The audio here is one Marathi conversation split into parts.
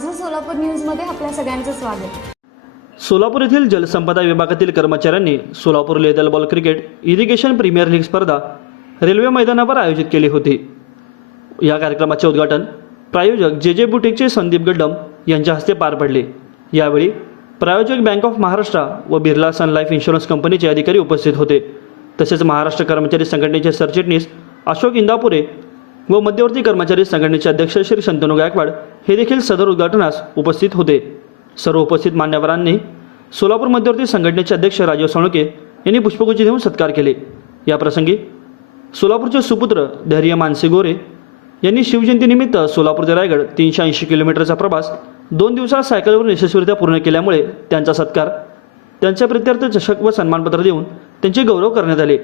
माझं सोलापूर न्यूजमध्ये आपल्या सगळ्यांचं स्वागत. सोलापूर येथील जलसंपदा विभागातील कर्मचाऱ्यांनी Solapur leather ball cricket irrigation premier league स्पर्धा रेल्वे मैदानावर आयोजित केली होती. या कार्यक्रमाचे उद्घाटन प्रायोजक जे जे बुटीकचे संदीप गड्डम यांच्या हस्ते पार पडले. यावेळी प्रायोजक बँक ऑफ महाराष्ट्र व बिर्ला सन लाईफ इन्शुरन्स कंपनीचे अधिकारी उपस्थित होते. तसेच महाराष्ट्र कर्मचारी संघटनेचे सरचिटणीस अशोक इंदापुरे व मध्यवर्ती कर्मचारी संघटनेचे अध्यक्ष श्री शंतनू गायकवाड हे देखील सदर उद्घाटनास उपस्थित होते. सर्व उपस्थित मान्यवरांनी सोलापूर मध्यवर्ती संघटनेचे अध्यक्ष राजीव साळुंके यांनी पुष्पगुच्छ देऊन सत्कार केले. याप्रसंगी सोलापूरचे सुपुत्र धैर्य मानसी गोरे यांनी शिवजयंतीनिमित्त सोलापूर ते रायगड तीनशे ऐंशी किलोमीटरचा प्रवास दोन दिवसात सायकलवरून यशस्वीरित्या पूर्ण केल्यामुळे त्यांचा सत्कार त्यांच्या प्रत्यर्थ चषक व सन्मानपत्र देऊन त्यांचे गौरव करण्यात आले.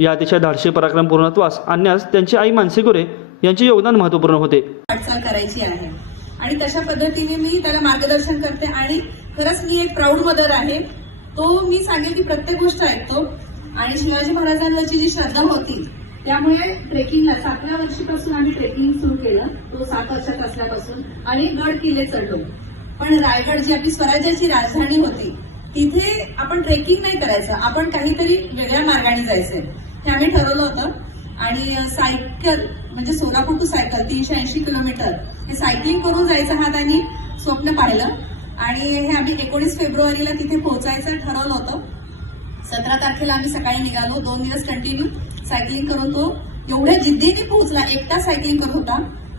या अतिशय धाडशी पराक्रम पूर्णत्वास आणण्यास त्यांची आई मानसी गोरे यांचे योगदान महत्त्वपूर्ण होते. वाटचाल करायची आहे. आणि तशा पद्धतीने मी त्याला मार्गदर्शन करते आणि खरंच मी एक प्राऊड मदर आहे. तो मी सांगेल की प्रत्येक गोष्ट ऐकतो. आणि शिवाजी महाराजांवरची जी श्रद्धा होती त्यामुळे ट्रेकिंगला सातव्या वर्षीपासून आम्ही ट्रेकिंग सुरू केलं. तो सात वर्षात असल्यापासून. आणि गड किल्ले चढलो. पण रायगड जी आपली स्वराज्याची राजधानी होती तिथे आपण ट्रेकिंग नाही करायचं. आपण काहीतरी वेगळ्या मार्गाने जायचंय. हे आम्ही ठरवलं होतं. आणि सायकल म्हणजे सोलापूर टू सायकल तीनशे ऐंशी किलोमीटर. हे सायकलिंग करून जायचं हा त्यांनी स्वप्न पाहिलं. आणि हे आम्ही एकोणीस फेब्रुवारीला तिथे पोहोचायचं ठरवलं होतं. सतरा तारखेला आम्ही सकाळी निघालो. दोन दिवस कंटिन्यू सायकलिंग करून तो एवढ्या जिद्दीने पोहोचला. एकटा सायकलिंग करत होता.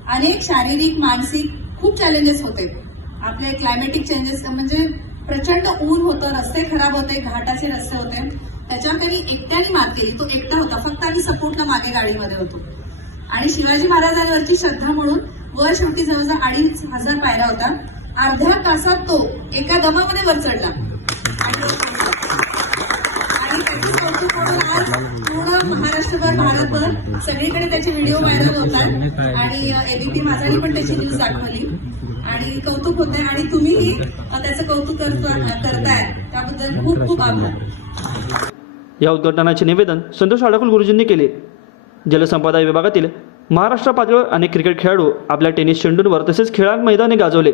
अनेक शारीरिक मानसिक खूप चॅलेंजेस होते. आपले क्लायमॅटिक चेंजेस म्हणजे प्रचंड ऊन होतं रस्ते खराब होते घाटाचे रस्ते होते. त्याच्यावर त्यांनी एकट्याने मात केली. तो एकटा होता. फक्त आम्ही सपोर्टला मागे गाडीमध्ये होतो. आणि शिवाजी महाराजांवरची श्रद्धा म्हणून वर शेवटी जवळजवळ अडीच हजार पायऱ्या होता अर्ध्या तासात तो एका दमामध्ये वर चढला. आणि महाराष्ट्रभर भारतभर सगळीकडे त्याचे व्हिडिओ व्हायरल होतात. आणि एबीपी माझाही पण त्याची न्यूज दाखवली. आणि कौतुक होत आणि तुम्हीही त्याचं कौतुक करताय. त्याबद्दल खूप खूप आभार. या उद्घाटनाचे निवेदन संतोष अडकुल गुरुजींनी केले. जलसंपदा विभागातील महाराष्ट्र पातळीवर अनेक क्रिकेट खेळाडू आपल्या टेनिस चेंडूंवर तसेच खेळांत मैदाने गाजवले.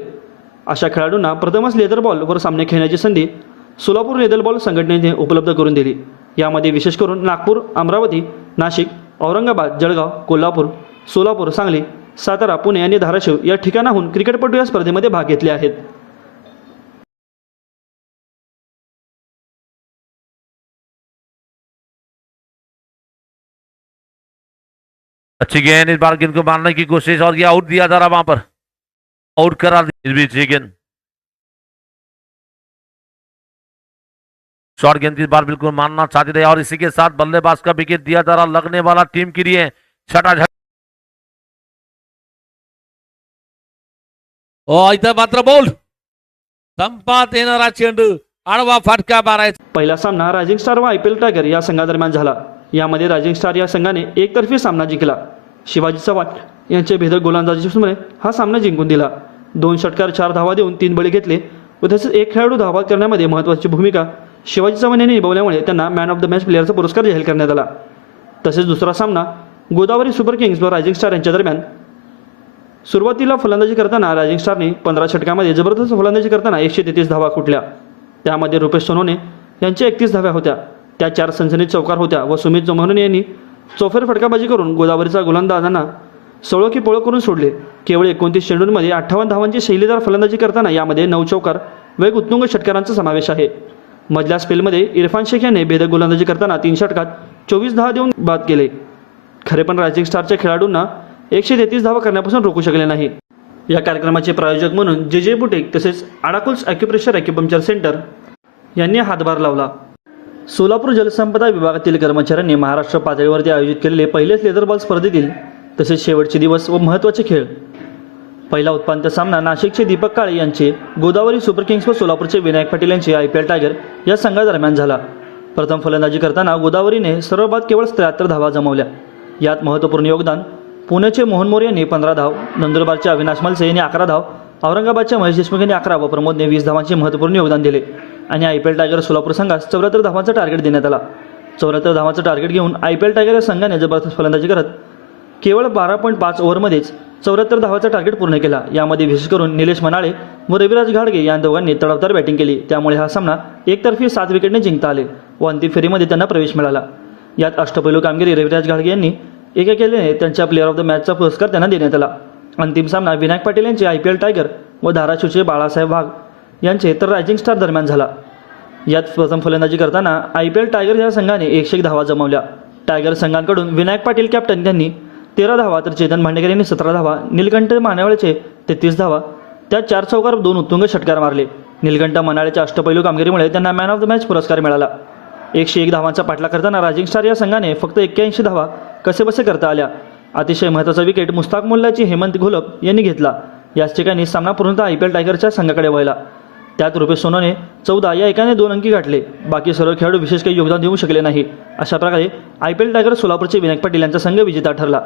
अशा खेळाडूंना प्रथमच लेदर बॉलवर सामने खेळण्याची संधी सोलापूर लेदर बॉल संघटनेने उपलब्ध करून दिली. यामध्ये विशेष करून नागपूर, अमरावती, नाशिक, औरंगाबाद, जळगाव, कोल्हापूर, सोलापूर, सांगली, सातारा, पुणे आणि धाराशिव या ठिकाणाहून क्रिकेटपटू या स्पर्धेमध्ये भाग घेतले आहेत. अच्छी गेंद इस बार गेंद को मारने की कोशिश और ये आउट दिया जा रहा वहाँ पर। आउट करा इस बीच, ये गेंद। शॉर्ट गेंद इस बार बिल्कुल मानना चाहती थे और इसी के साथ बल्लेबाज का विकेट दिया जा रहा लगने वाला टीम के लिए छठा झट इथं मात्र बोल। संपात येणारा चेंडू आडवा फाटका मारायचा पहिला सामना रायझिंग स्टार व आय पी एल टायगर या संघादरम्यान झाला. यामध्ये रायझिंग स्टार या संघाने एकतर्फी सामना जिंकला. शिवाजी चव्हाण यांच्या भेदक गोलंदाजीमुळे हा सामना जिंकून दिला. दोन षटकार चार धावा देऊन तीन बळी घेतले व तसेच एक खेळाडू धावा करण्यामध्ये महत्त्वाची भूमिका शिवाजी चव्हाण यांनी निभावल्यामुळे त्यांना मॅन ऑफ द मॅच प्लेअरचा पुरस्कार जाहीर करण्यात आला. तसेच दुसरा सामना गोदावरी सुपर किंग्स व रायझिंग स्टार यांच्या दरम्यान. सुरुवातीला फलंदाजी करताना रायझिंग स्टारने पंधरा षटकामध्ये जबरदस्त फलंदाजी करताना एकशे तेहतीस धावा खुटल्या त्यामध्ये रुपेश सोनोने यांच्या एकतीस धाव्या होत्या. त्या चार सनसनीत चौकार होत्या व सुमित जोमहन यांनी चौफेर फटकाबाजी करून गोदावरीचा गोलंदाजांना सळो की पळो करून सोडले. केवळ एकोणतीस चेंडूंमध्ये अठ्ठावन्न धावांची शैलीदार फलंदाजी करताना यामध्ये नऊ चौकार व एक उत्तुंग षटकारांचा समावेश आहे. मधल्या स्पेलमध्ये इरफान शेख याने भेदक गोलंदाजी करताना तीन षटकात चोवीस दहा देऊन बाद केले. खरे पण रायझिंग स्टारच्या खेळाडूंना एकशे तेहतीस धावा करण्यापासून रोखू शकले नाही. या कार्यक्रमाचे प्रायोजक म्हणून जे जे बुटेक तसेच अडाकुल्स अॅक्युप्रेशर अॅक्युपंक्चर सेंटर यांनी हातभार लावला. सोलापूर जलसंपदा विभागातील कर्मचाऱ्यांनी महाराष्ट्र पातळीवरती आयोजित केलेले पहिलेच लेदरबॉल स्पर्धेतील तसेच शेवटचे दिवस व महत्त्वाचे खेळ पहिला उत्पादन सामना नाशिकचे दीपक काळे यांचे गोदावरी सुपर किंग्स व सोलापूरचे विनायक पाटील यांचे आय पी एल टायगर या संघादरम्यान झाला. प्रथम फलंदाजी करताना गोदावरीने सर्व बाद केवळ त्र्याहत्तर धावा जमवल्या. यात महत्त्वपूर्ण योगदान पुण्याचे मोहन मोरे यांनी पंधरा धाव नंदुरबारचे अविनाश मलसे यांनी अकरा धाव औरंगाबादच्या महेश देशमुख यांनी अकरा व प्रमोदने वीस धावांचे महत्त्वपूर्ण योगदान दिले आणि I P L Tiger Solapur संघास चौऱ्याहत्तर धावांचं टार्गेट देण्यात आला. चौऱ्याहत्तर धावांचं टार्गेट घेऊन आय पी एल टायगर या संघाने जबरदस्त फलंदाजी करत केवळ बारा पॉईंट पाच ओव्हरमध्येच चौऱ्याहत्तर धावाचा टार्गेट पूर्ण केला. यामध्ये विशेष करून निलेश मनाळे व रविराज घाडगे या दोघांनी तडफदार बॅटिंग केली. त्यामुळे हा सामना एकतर्फी सात विकेटने जिंकता आले व अंतिम फेरीमध्ये त्यांना प्रवेश मिळाला. यात अष्टपैलू कामगिरी रविराज घाडगे यांनी एका केल्याने त्यांच्या प्लेअर ऑफ द मॅचचा पुरस्कार त्यांना देण्यात आला. अंतिम सामना विनायक पाटील यांचे आय पी एल टायगर व धाराशिवचे बाळासाहेब वाघ यांचे तर रायझिंग स्टार दरम्यान झाला. यात प्रथम फलंदाजी करताना आय पी एल टायगर या संघाने एकशे धावा जमवल्या. टायगर संघांकडून विनायक पाटील कॅप्टन यांनी तेरा धावा तर चेतन भांडेकर यांनी सतरा धावा नीलकंठ मानेवाळेचे तेहतीस धावा त्यात चार चौकार दोन उत्तुंग षटकार मारले. नीलकंठ मनाळ्याच्या अष्टपैलू कामगिरीमुळे त्यांना मॅन ऑफ द मॅच पुरस्कार मिळाला. एकशे एक धावांचा पाठला करताना राजिंग स्टार या संघाने फक्त एक्क्याऐंशी धावा कसेबसे करता आल्या. अतिशय महत्त्वाचा विकेट मुस्ताक मोल्लाची हेमंत घोलप यांनी घेतला. याच ठिकाणी सामना पूर्णतः आय पी एल टायगरच्या संघाकडे वळला. त्यात रुपेश सोनोने चौदा या एकाने दोन अंकी गाठले. बाकी सर्व खेळाडू विशेष काही योगदान देऊ शकले नाही. अशा प्रकारे आय पी एल टायगर सोलापूरचे विनायक पाटील यांचा संघ विजेता ठरला.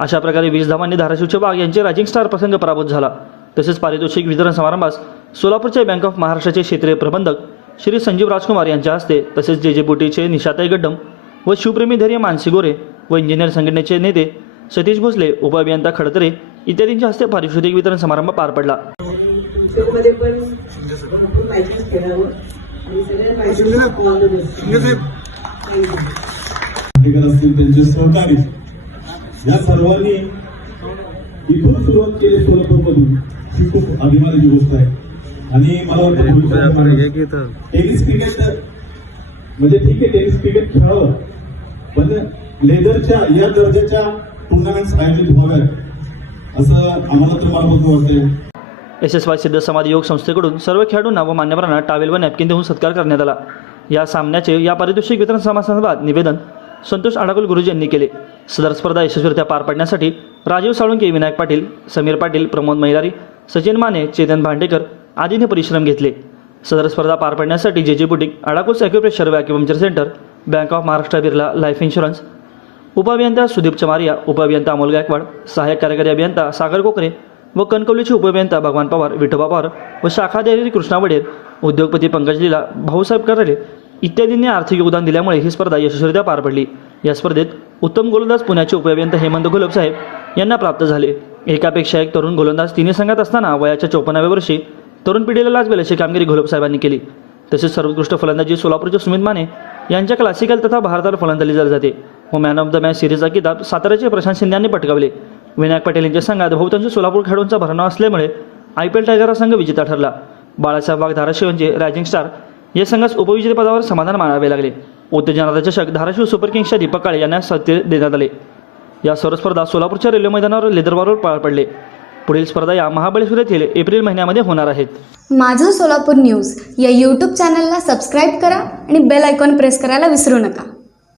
अशा प्रकारे वीस धावांनी धाराशिवचे बाग यांचे रायझिंग स्टार प्रसंग पराभूत झाला. तसेच पारितोषिक वितरण समारंभास सोलापूरचे बँक ऑफ महाराष्ट्राचे क्षेत्रीय प्रबंधक श्री संजीव राजकुमार यांच्या हस्ते तसेच जे जे बोटीचे निशाताई गड्डम व शिवप्रेमी धैर्य मानसी गोरे व इंजिनियर संघटनेचे नेते सतीश भोसले उपअभियंता खडतरे इत्यादींच्या हस्ते पारितोषिक वितरण समारंभ पार पडला. असतील त्यांचे सहकारी या सर्वांनी इथून सुरुवात केली सोलापूरमधून. ही खूप अभिमानाची गोष्ट आहे. आणि मला वाटतं टेनिस क्रिकेट म्हणजे ठीक आहे टेनिस क्रिकेट खेळावं. पण लेदरच्या या दर्जाच्या टुर्नामेंट्स आयोजित व्हाव्यात. असं आम्हाला तर मला वाटतंय. एस एस वाय सिद्ध समाधी योग संस्थेकडून सर्व खेळाडूंना व मान्यवरांना टावेल व नॅपकिन देऊन सत्कार करण्यात आला. या सामन्याचे या पारितोषिक वितरण समासंदर्भात निवेदन संतोष आडाकुल गुरुजी यांनी केले. सदर स्पर्धा यशस्वीरित्या पार पाडण्यासाठी राजीव साळुंके विनायक पाटील समीर पाटील प्रमोद महिलारी सचिन माने चेतन भांडेकर आदीने परिश्रम घेतले. सदर स्पर्धा पार पाडण्यासाठी जे जे बुटीक अडाकुल्स ॲक्युप्रेशर व centre bank of Maharashtra Birla life insurance उपअभियंता सुदीप चमारिया उपअभियंता अमोल गायकवाड सहाय्यक कार्यकारी अभियंता सागर कोकरे व कणकवलीचे उपअभियंता भगवान पवार विठोबा पवार व शाखा कृष्णा वडेर उद्योगपती पंकज लीला भाऊसाहेब कराले इत्यादींनी आर्थिक योगदान दिल्यामुळे ही स्पर्धा यशस्वीरित्या पार पडली. या स्पर्धेत उत्तम गोलंदाज पुण्याचे उपअभियंता हेमंत घोलप साहेब यांना प्राप्त झाले. एकापेक्षा एक तरुण गोलंदाज तिन्ही संघात असताना वयाच्या चौपन्नाव्या वर्षी तरुण पिढीला लाजवेल अशी कामगिरी घोलप साहेबांनी केली. तसेच सर्वोत्कृष्ट फलंदाजी सोलापूरचे सुमित माने यांच्या क्लासिकल तथा भारताला फलंदाजी दिली जाते व मॅन ऑफ द मॅच सिरीजचा किताब साताऱ्याचे प्रशांत शिंदे यांनी पटकावले. विनायक पटेल यांच्या संघात बहुतांश सोलापूर खेळाडूंचा भरणा असल्यामुळे आय पी एल टायगर हा संघ विजेता ठरला. बाळासाहेब वाघ धाराशिव यांचे रायझिंग स्टार या संघास उपविजेतेपदावर समाधान मानावे लागले. उत्तेजनाचा चषक धाराशिव सुपर किंग्सच्या दीपक काळे यांना सत्य देण्यात आले. या सर्व स्पर्धा सोलापूरच्या रेल्वे मैदानावर लेदरबारवर पार पडले. पुढील स्पर्धा या महाबळेश्वर येथील एप्रिल महिन्यामध्ये होणार आहेत. माझं सोलापूर न्यूज या यूट्यूब चॅनलला सबस्क्राईब करा आणि बेल आयकॉन प्रेस करायला विसरू नका.